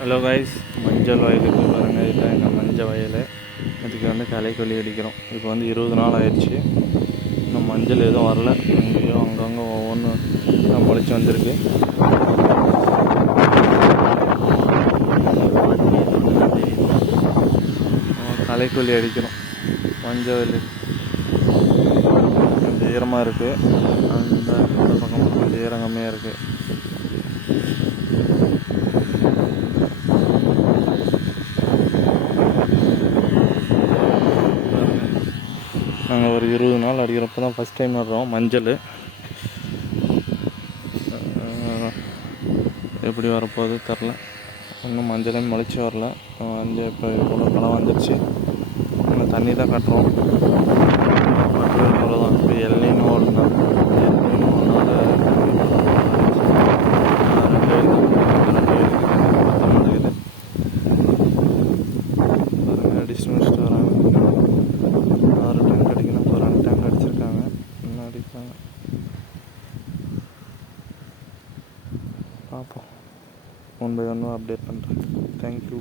Hello guys, மஞ்சள் வயலுக்கு பாருங்கள். இதுதான் எங்கள் மஞ்சள் வயல். இதுக்கு வந்து களைக்கொல்லி அடிக்கிறோம். இப்போ வந்து 20 நாள் ஆயிடுச்சு. இன்னும் மஞ்சள் எதுவும் வரல. எங்கேயோ அங்கங்கே ஒவ்வொன்று தான் முளைச்சி வந்திருக்கு. களைக்கொல்லி அடிக்கிறோம். மஞ்சள் வயல் கொஞ்சம் ஈரமாக இருக்குது. அந்த பக்கமாக கொஞ்சம் ஈரம் கம்மியாக இருக்குது. நாங்கள் ஒரு 20 நாள் அடிக்கிறப்ப தான் ஃபஸ்ட் டைம் நடுறோம் மஞ்சள். எப்படி வரப்போகுது தெரில. இன்னும் மஞ்சளே முளைச்சி வரல. மஞ்சள் இப்போ இவ்வளோ பழம் வந்துடுச்சு. இன்னும் தண்ணி தான் கட்டுறோம். தான் இப்போ எல்லைன்னு ஓடுனால அடிச்சு முடிச்சுட்டு வராங்க. 6 டேங்க் அடிக்கணும். இப்போ 2 டேங்க் அடிச்சிருக்காங்க. இன்னும் அடிப்பாங்க. பார்ப்போம். 1 by 1 அப்டேட் பண்ணுறேன். தேங்க்யூ.